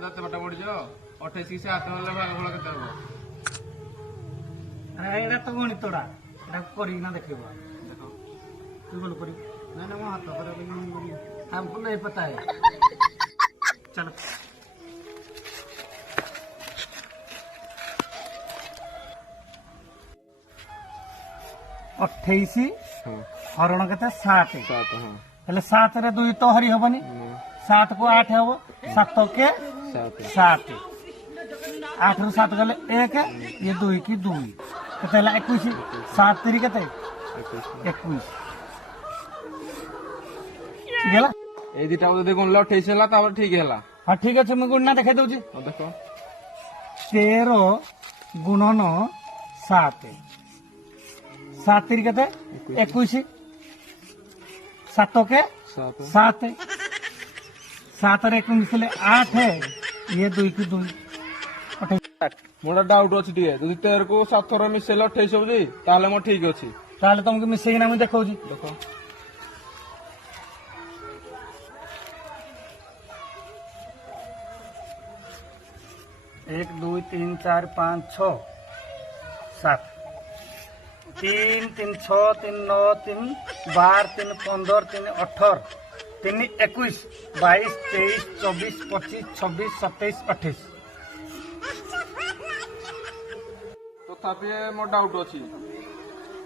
दाते बाटा पड़ जाओ 28 की 7 वाले भाग फल केते हो अरे एटा तो गणित तोड़ा एटा करी ना देखिबो देखो तू बोल करी ना ना वो हाथ पर हमको नहीं पता है चलो 28 हां हरण केते 7 7 हां हेले 7 रे 2 तो हरि हबनी 7 को 8 हबो 7 के 7 8 रु 7 गले 1 ये 2 की 2 केते हला 21 7 3 केते 21 ठीक है ए दिटा जदी गुणला 28 हला तापर ठीक हला हाँ ठीक है मैं गुणना देखाई दूची देखो 13 गुणन 7 7 3 केते 21 7 के 7 7 रे 21 मिसले 8 है ये 2 की 2 मोर डाउट अछि दिए जदी 13 को 7 रे मिसेल 28 होबी ताले मो ठीक अछि ताले तुमको मिसेई ना मैं देखौजी देखो 1 2 3 4 5 6 7 3 3 6 3 9 3 12 3 15 3 18 3 21 22 23 24 25 26 27 28 तथापि मोर डाउट अछि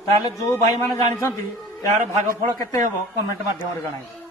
ताले जो भाई माने जानिछंती यार भागफल केते हबो कमेंट माध्यम रे जणाई